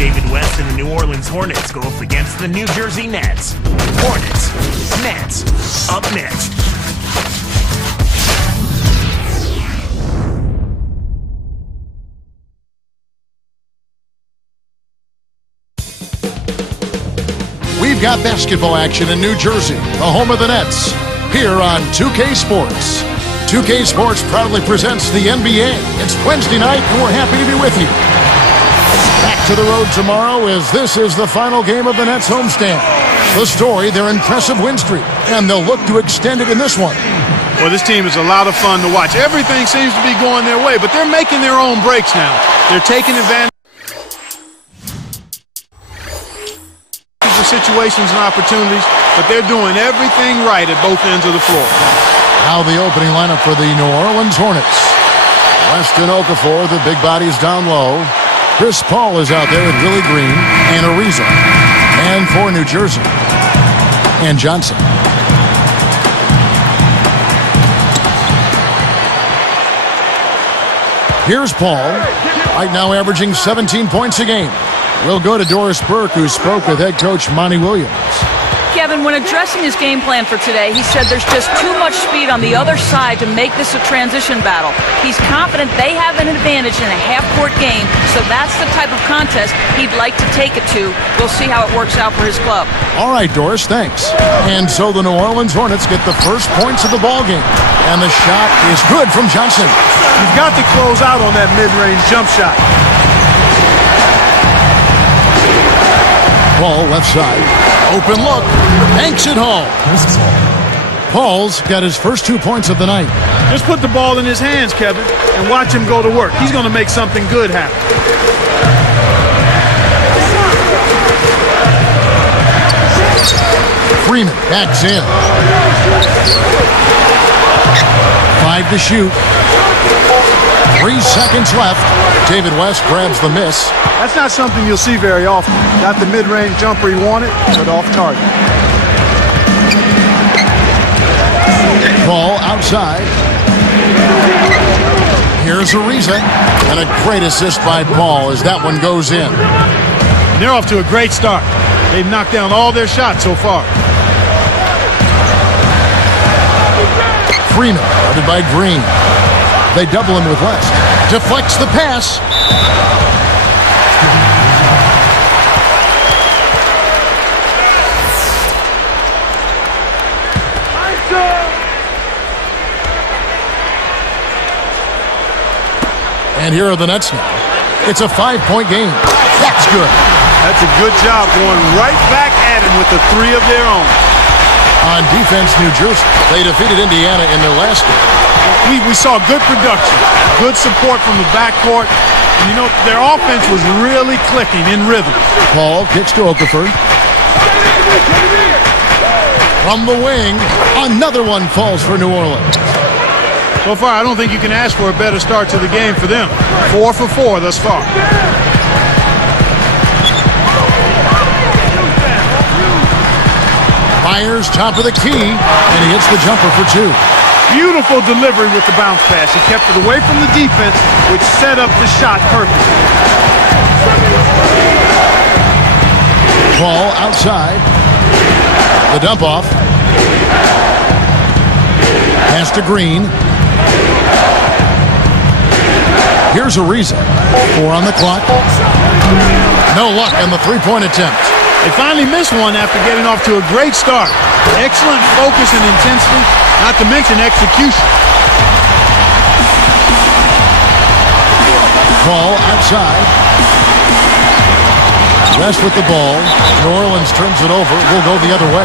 David West and the New Orleans Hornets go up against the New Jersey Nets. Hornets, Nets, up next. We've got basketball action in New Jersey, the home of the Nets, here on 2K Sports. 2K Sports proudly presents the NBA. It's Wednesday night, and we're happy to be with you. Back to the road tomorrow as this is the final game of the Nets homestand. The story, their impressive win streak, and they'll look to extend it in this one. Well, this team is a lot of fun to watch. Everything seems to be going their way, but they're making their own breaks now. They're taking advantage of situations and opportunities, but they're doing everything right at both ends of the floor. Now the opening lineup for the New Orleans Hornets. Weston Okafor, the big bodies down low. Chris Paul is out there with Willie Green and Ariza. And for New Jersey, and Johnson. Here's Paul, right now averaging 17 points a game. We'll go to Doris Burke, who spoke with head coach Monty Williams. Kevin, when addressing his game plan for today, he said there's just too much speed on the other side to make this a transition battle. He's confident they have an advantage in a half-court game, so that's the type of contest he'd like to take it to. We'll see how it works out for his club. All right, Doris, thanks. And so the New Orleans Hornets get the first points of the ball game. And the shot is good from Johnson. You've got to close out on that mid-range jump shot. Paul left side. Open look. Banks it home. Paul's got his first 2 points of the night. Just put the ball in his hands, Kevin, and watch him go to work. He's going to make something good happen. Freeman backs in. 5 to shoot. 3 seconds left. David West grabs the miss. That's not something you'll see very often. Got the mid-range jumper he wanted, but off target. Ball outside. Here's Ariza. And a great assist by Paul as that one goes in. And they're off to a great start. They've knocked down all their shots so far. Freeman, guarded by Green. They double him with West. Deflects the pass. And here are the Nets now. It's a 5-point game. That's good. That's a good job going right back at him with the 3 of their own. On defense, New Jersey, they defeated Indiana in their last game. We saw good production, good support from the backcourt. And, you know, their offense was really clicking in rhythm. Paul kicks to Okafor. From the wing, another one falls for New Orleans. So far, I don't think you can ask for a better start to the game for them. 4 for 4 thus far. Myers, top of the key, and he hits the jumper for 2. Beautiful delivery with the bounce pass. He kept it away from the defense, which set up the shot perfectly. Ball outside. The dump off. Pass to Green. Here's Ariza. 4 on the clock. No luck on the 3-point attempt. They finally missed one after getting off to a great start. Excellent focus and intensity, not to mention execution. Ball outside. West with the ball. New Orleans turns it over. We'll go the other way.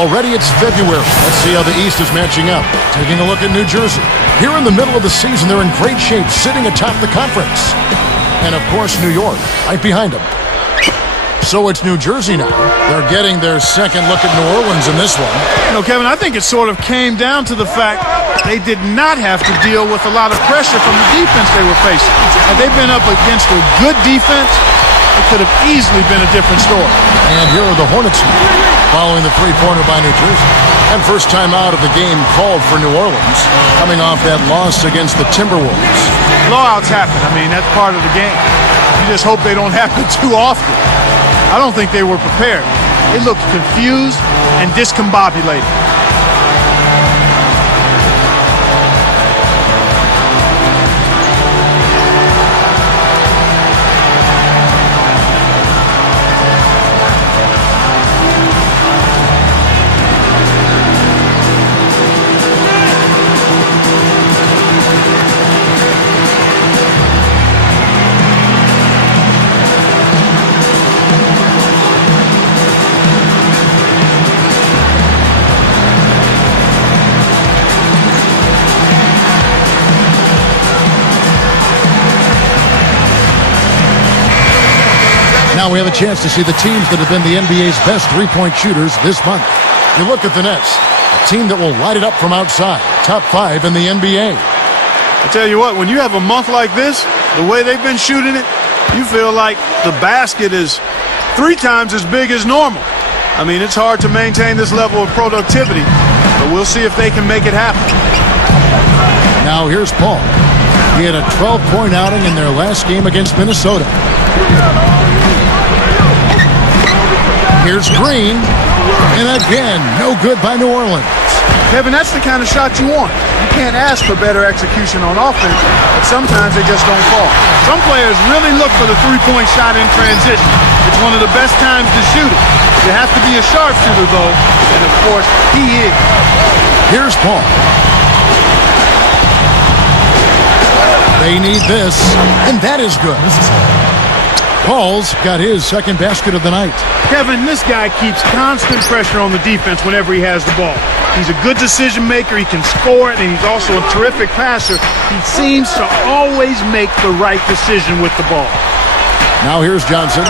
Already it's February. Let's see how the East is matching up. Taking a look at New Jersey. Here in the middle of the season, they're in great shape, sitting atop the conference. And, of course, New York, right behind them. So it's New Jersey now. They're getting their second look at New Orleans in this one. You know, Kevin, I think it sort of came down to the fact they did not have to deal with a lot of pressure from the defense they were facing. And they've been up against a good defense. it could have easily been a different story. And here are the Hornets following the three-pointer by New Jersey. And first time out of the game called for New Orleans, coming off that loss against the Timberwolves. Blowouts happen. I mean, that's part of the game. You just hope they don't happen too often. I don't think they were prepared. They looked confused and discombobulated. Now we have a chance to see the teams that have been the NBA's best three-point shooters this month. You look at the Nets, a team that will light it up from outside, top 5 in the NBA. I tell you what, when you have a month like this, the way they've been shooting it, you feel like the basket is 3 times as big as normal. I mean, it's hard to maintain this level of productivity, but we'll see if they can make it happen. Now here's Paul. He had a 12-point outing in their last game against Minnesota. Here's Green, and again, no good by New Orleans. Kevin, that's the kind of shot you want. You can't ask for better execution on offense, but sometimes they just don't fall. Some players really look for the three-point shot in transition. It's one of the best times to shoot it. You have to be a sharpshooter, though, and of course, he is. Here's Paul. They need this, and that is good. Paul's got his second basket of the night. Kevin, this guy keeps constant pressure on the defense whenever he has the ball. He's a good decision maker, he can score it, and he's also a terrific passer. He seems to always make the right decision with the ball. Now here's Johnson.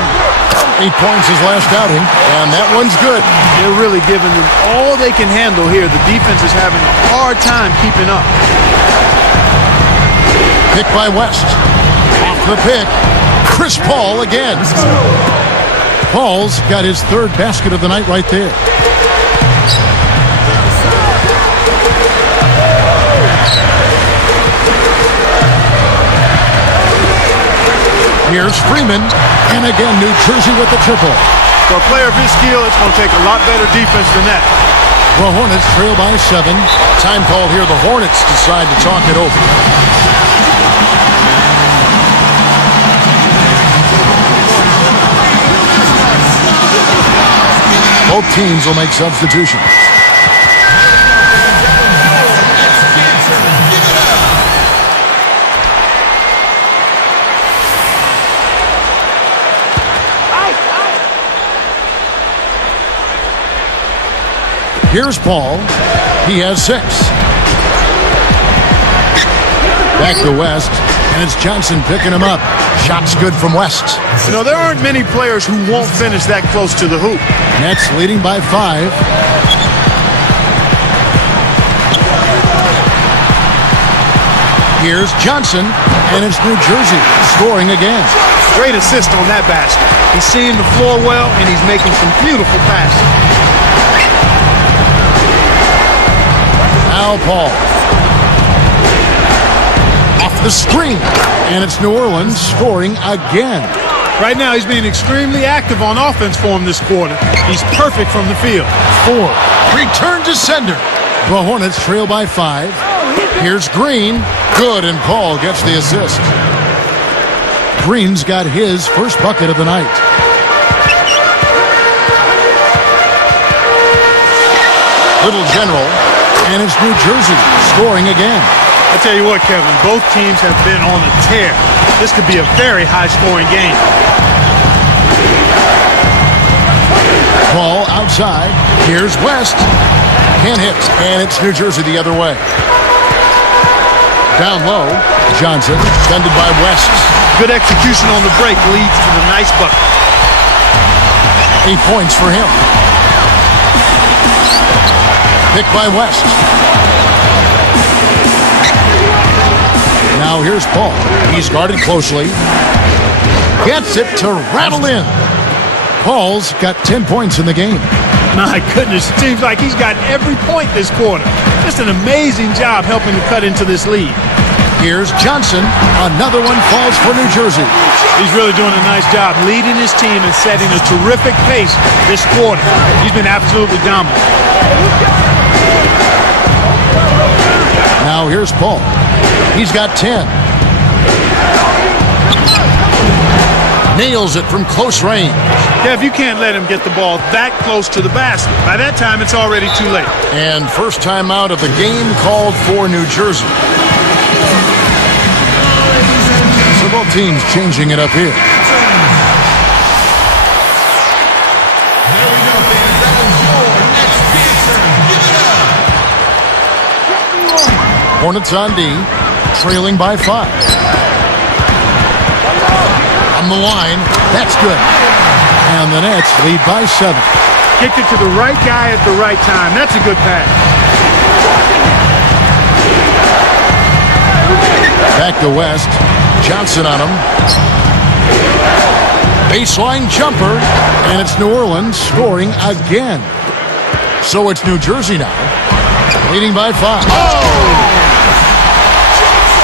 8 points his last outing, and that one's good. They're really giving them all they can handle here. The defense is having a hard time keeping up. Pick by West. Off the pick. Chris Paul again. Paul's got his third basket of the night right there. Here's Freeman, and again New Jersey with the triple. For a player of his skill, it's going to take a lot better defense than that. The Hornets trail by 7. Time called here. The Hornets decide to talk it over. Both teams will make substitutions. Here's Paul. He has 6. Back to West, and it's Johnson picking him up. Shot's good from West. You know, there aren't many players who won't finish that close to the hoop. Nets leading by 5. Here's Johnson, and it's New Jersey scoring again. Great assist on that basket. He's seeing the floor well, and he's making some beautiful passes. Now Paul. Off the screen, and it's New Orleans scoring again. Right now, he's being extremely active on offense for him this quarter. He's perfect from the field. 4. Return to sender. The Hornets trail by 5. Here's Green. Good, and Paul gets the assist. Green's got his first bucket of the night. Little General, and it's New Jersey scoring again. I tell you what, Kevin, both teams have been on a tear. This could be a very high-scoring game. Ball outside. Here's West. Can't hit, and it's New Jersey the other way. Down low, Johnson, defended by West. Good execution on the break leads to the nice bucket. 8 points for him. Pick by West. Now here's Paul. He's guarded closely. gets it to rattle in. Paul's got 10 points in the game. My goodness, it seems like he's got every point this quarter. Just an amazing job helping to cut into this lead. Here's Johnson. Another one falls for New Jersey. He's really doing a nice job leading his team and setting a terrific pace this quarter. He's been absolutely dominant. Now here's Paul. He's got 10. Nails it from close range. Yeah, if you can't let him get the ball that close to the basket, by that time it's already too late. And first time out of the game called for New Jersey. So both teams changing it up here. Hornets on D, trailing by 5. On the line, that's good. And the Nets lead by 7. Kicked it to the right guy at the right time. That's a good pass. Back to West. Johnson on him. Baseline jumper. And it's New Orleans scoring again. So it's New Jersey now, leading by 5. Oh!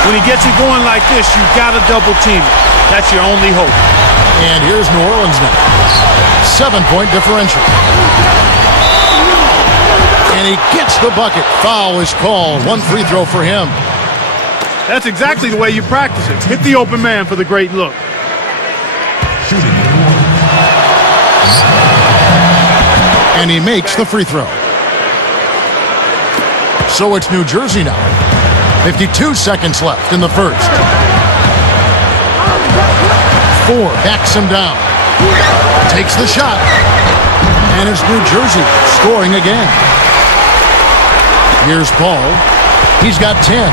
When he gets it going like this, you've got to double team it. That's your only hope. And here's New Orleans now. 7-point differential. And he gets the bucket. Foul is called. One free throw for him. That's exactly the way you practice it. Hit the open man for the great look. And he makes the free throw. So it's New Jersey now. 52 seconds left in the first. 4 backs him down. Takes the shot. And it's New Jersey scoring again. Here's Paul. He's got 10.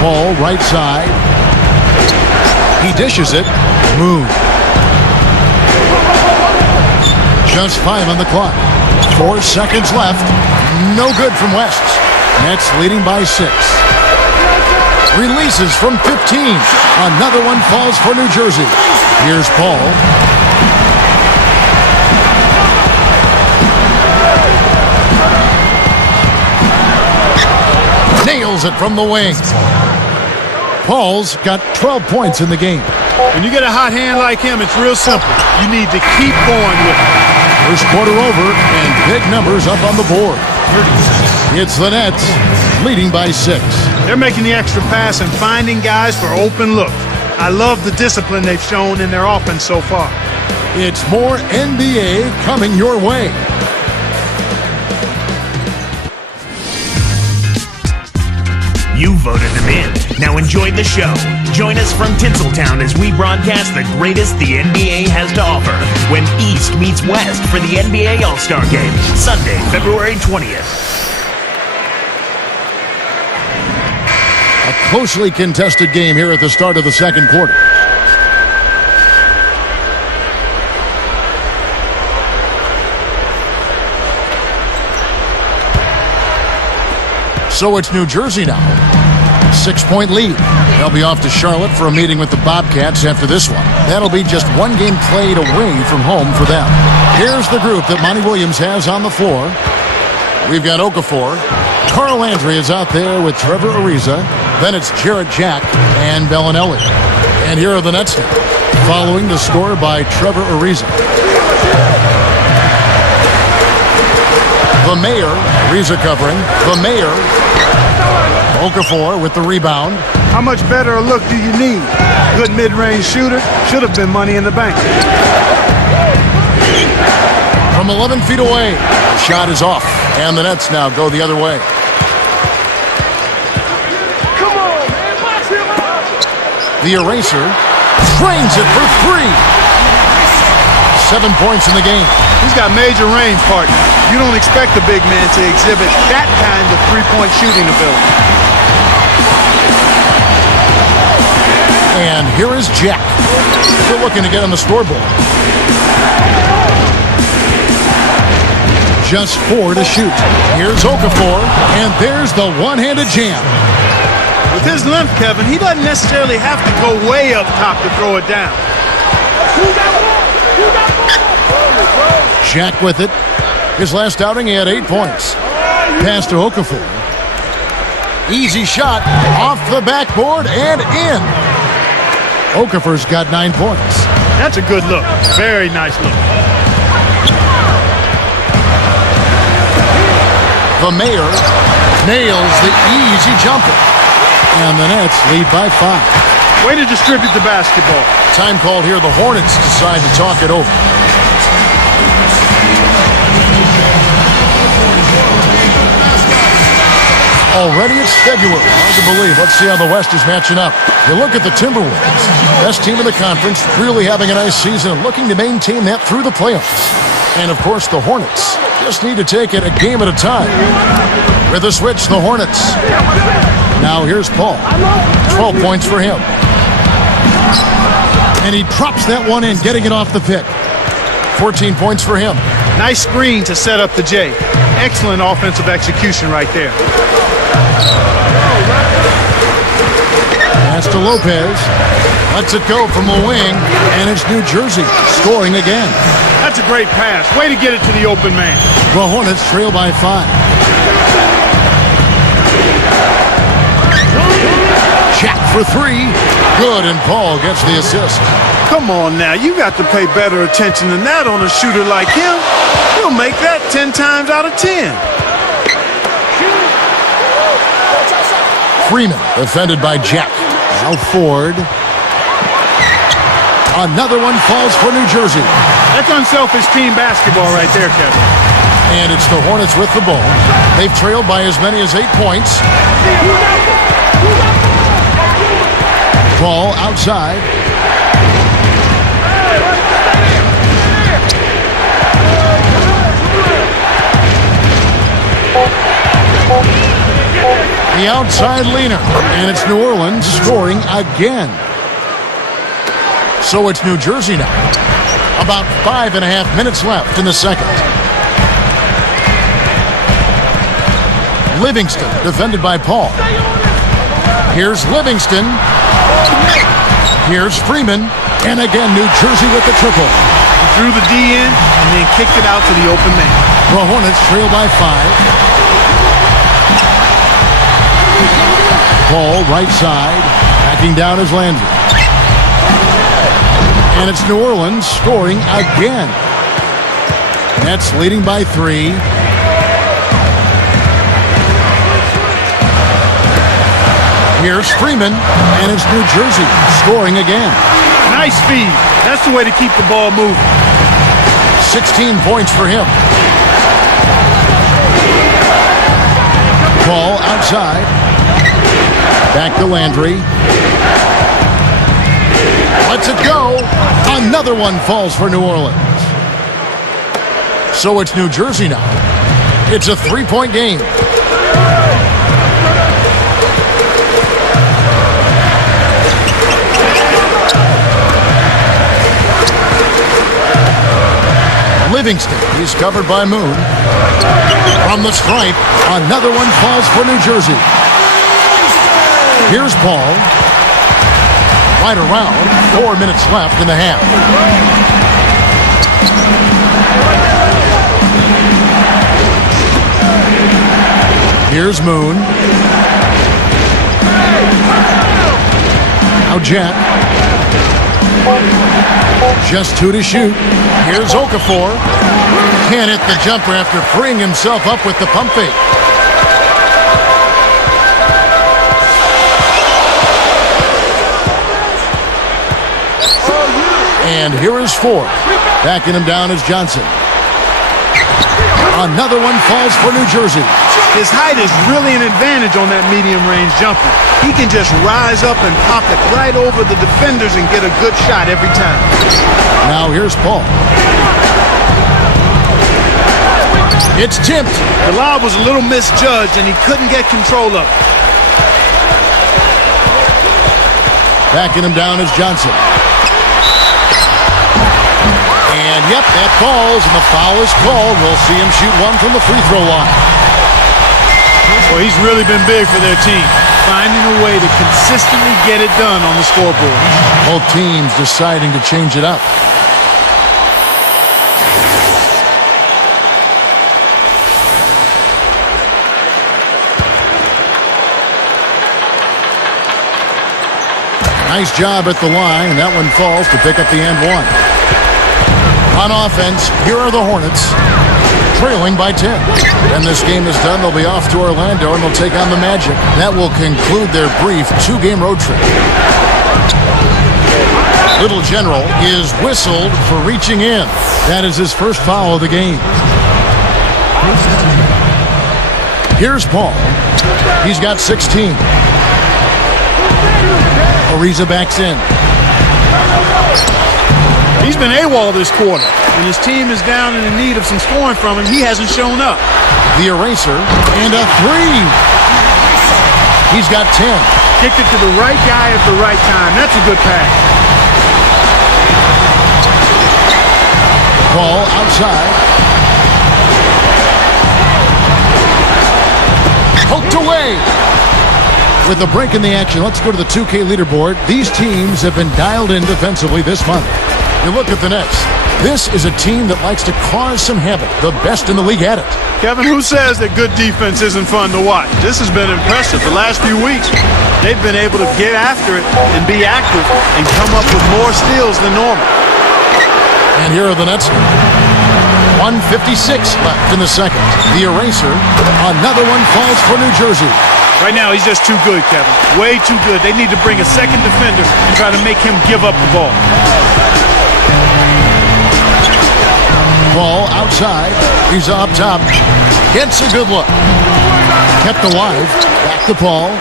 Paul, right side. He dishes it. Move. Just 5 on the clock. 4 seconds left. No good from West. Nets leading by 6. Releases from 15. Another one falls for New Jersey. Here's Paul. Nails it from the wing. Paul's got 12 points in the game. When you get a hot hand like him, it's real simple. You need to keep going with it. First quarter over, and big numbers up on the board. It's the Nets, leading by 6. They're making the extra pass and finding guys for open looks. I love the discipline they've shown in their offense so far. It's more NBA coming your way. You voted them in. Now enjoy the show. Join us from Tinseltown as we broadcast the greatest the NBA has to offer when East meets West for the NBA All-Star Game, Sunday, February 20th. A closely contested game here at the start of the second quarter. So it's New Jersey now. 6-point lead. They'll be off to Charlotte for a meeting with the Bobcats after this one. That'll be just one game played away from home for them. Here's the group that Monty Williams has on the floor. We've got Okafor. Carl Landry is out there with Trevor Ariza. Then it's Jarrett Jack and Bellinelli. And here are the Nets now, following the score by Trevor Ariza. The Mayor, Ariza covering. The Mayor. Okafor with the rebound. How much better a look do you need? Good mid-range shooter. Should have been money in the bank. From 11 feet away. Shot is off. And the Nets now go the other way. Come on, man. Box him up. The eraser drains it for 3. 7 points in the game. He's got major range, partner. You don't expect the big man to exhibit that kind of three-point shooting ability. And here is Jack. Still looking to get on the scoreboard. Just 4 to shoot. Here's Okafor, and there's the one-handed jam. With his length, Kevin, he doesn't necessarily have to go way up top to throw it down. Jack with it. His last outing, he had 8 points. Pass to Okafor. Easy shot off the backboard and in. Okafor's got 9 points. That's a good look. Very nice look. The Mayor nails the easy jumper. And the Nets lead by 5. Way to distribute the basketball. Time called here. The Hornets decide to talk it over. Already it's February. Hard to believe. Let's see how the West is matching up. You look at the Timberwolves, best team in the conference, really having a nice season and looking to maintain that through the playoffs. And, of course, the Hornets just need to take it a game at a time. With a switch, the Hornets. Now here's Paul. 12 points for him. And he drops that one in, getting it off the pick. 14 points for him. Nice screen to set up the J. Excellent offensive execution right there. Pass to Lopez. Lets it go from the wing, and it's New Jersey scoring again. That's a great pass. Way to get it to the open man. The Hornets trail by 5. Jack for 3. Good, and Paul gets the assist. Come on now, you got to pay better attention than that on a shooter like him. He'll make that 10 times out of 10. Freeman defended by Jack. Now Ford. Another one falls for New Jersey. That's unselfish team basketball right there, Kevin. And it's the Hornets with the ball. They've trailed by as many as 8 points. Ball outside. The outside leaner, and it's New Orleans scoring again. So it's New Jersey now. About 5.5 minutes left in the second. Livingston defended by Paul. Here's Livingston. Here's Freeman. And again, New Jersey with the triple. He threw the D in and then kicked it out to the open man. The Hornets trail by 5. Paul, right side, backing down his Landry. And it's New Orleans scoring again. Nets leading by 3. Here's Freeman, and it's New Jersey scoring again. Nice speed. That's the way to keep the ball moving. 16 points for him. Paul outside. Back to Landry. Lets it go. Another one falls for New Orleans. So it's New Jersey now. It's a 3-point game. Livingston, he's covered by Moon. From the stripe, another one falls for New Jersey. Here's Paul. Right around, 4 minutes left in the half. Here's Moon. Now Jack. Just 2 to shoot. Here's Okafor. Can't hit the jumper after freeing himself up with the pump fake. And here is Ford. Backing him down is Johnson. Another one falls for New Jersey. His height is really an advantage on that medium-range jumper. He can just rise up and pop it right over the defenders and get a good shot every time. Now here's Paul. It's tipped. The lob was a little misjudged and he couldn't get control of it. Backing him down is Johnson. And, yep, that falls, and the foul is called. We'll see him shoot one from the free throw line. Well, he's really been big for their team, finding a way to consistently get it done on the scoreboard. Both teams deciding to change it up. Nice job at the line, and that one falls to pick up the and one. On offense, here are the Hornets, trailing by 10. When this game is done, they'll be off to Orlando, and they'll take on the Magic. That will conclude their brief two-game road trip. Little General is whistled for reaching in. That is his first foul of the game. Here's Paul. He's got 16. Ariza backs in. He's been AWOL this quarter. When his team is down and in need of some scoring from him, he hasn't shown up. The eraser and a three. He's got 10. Kicked it to the right guy at the right time. That's a good pass. Ball outside. Poked away. With the break in the action, let's go to the 2K leaderboard. These teams have been dialed in defensively this month. You look at the Nets. This is a team that likes to cause some havoc. The best in the league at it. Kevin, who says that good defense isn't fun to watch? This has been impressive the last few weeks. They've been able to get after it and be active and come up with more steals than normal. And here are the Nets. 1:56 left in the second. The eraser. Another one falls for New Jersey. Right now, he's just too good, Kevin. Way too good. They need to bring a second defender and try to make him give up the ball. Ball outside. He's up top. Gets a good look. Kept alive. Back to Paul.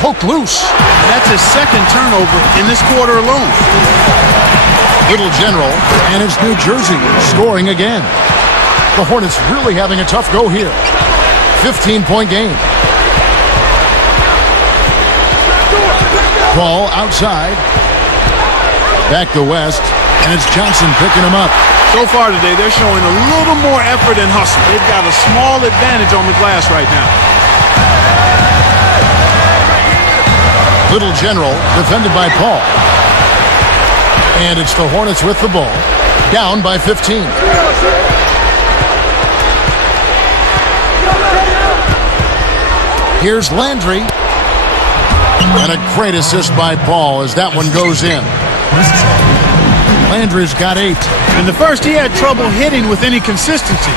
Poked loose. That's his second turnover in this quarter alone. Little General and it's New Jersey scoring again. The Hornets really having a tough go here. 15-point game. Ball outside. Back to West, and it's Johnson picking him up. So far today, they're showing a little more effort and hustle. They've got a small advantage on the glass right now. Little General defended by Paul. And it's the Hornets with the ball. Down by 15. Here's Landry. And a great assist by Paul as that one goes in. Landry's got 8. In the first, he had trouble hitting with any consistency.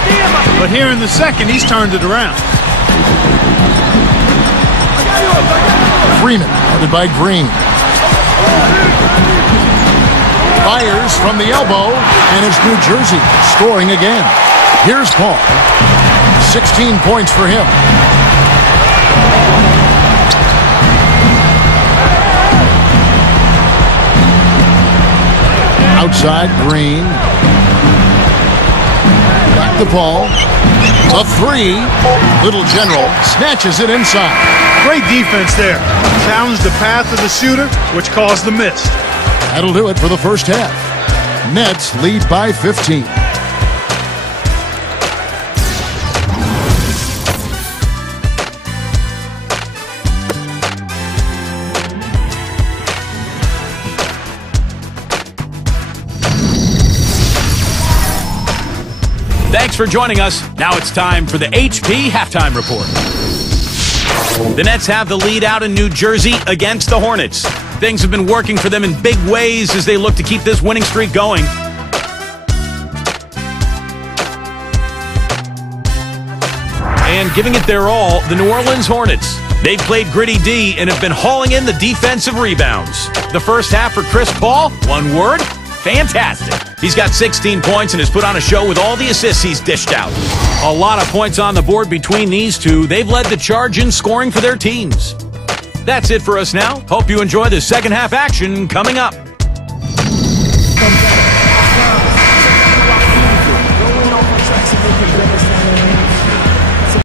But here in the second, he's turned it around. Freeman, headed by Green. Fires from the elbow, and it's New Jersey scoring again. Here's Paul. 16 points for him. Outside, Green. Back to Paul. The three. Little General snatches it inside. Great defense there. Challenged the path of the shooter, which caused the miss. That'll do it for the first half. Nets lead by 15. Thanks for joining us. Now it's time for the HP Halftime Report. The Nets have the lead out in New Jersey against the Hornets. Things have been working for them in big ways as they look to keep this winning streak going. And giving it their all, the New Orleans Hornets. They've played gritty D and have been hauling in the defensive rebounds. The first half for Chris Paul, one word, fantastic. He's got 16 points and has put on a show with all the assists he's dished out. A lot of points on the board between these two. They've led the charge in scoring for their teams. That's it for us now. Hope you enjoy the second half action coming up.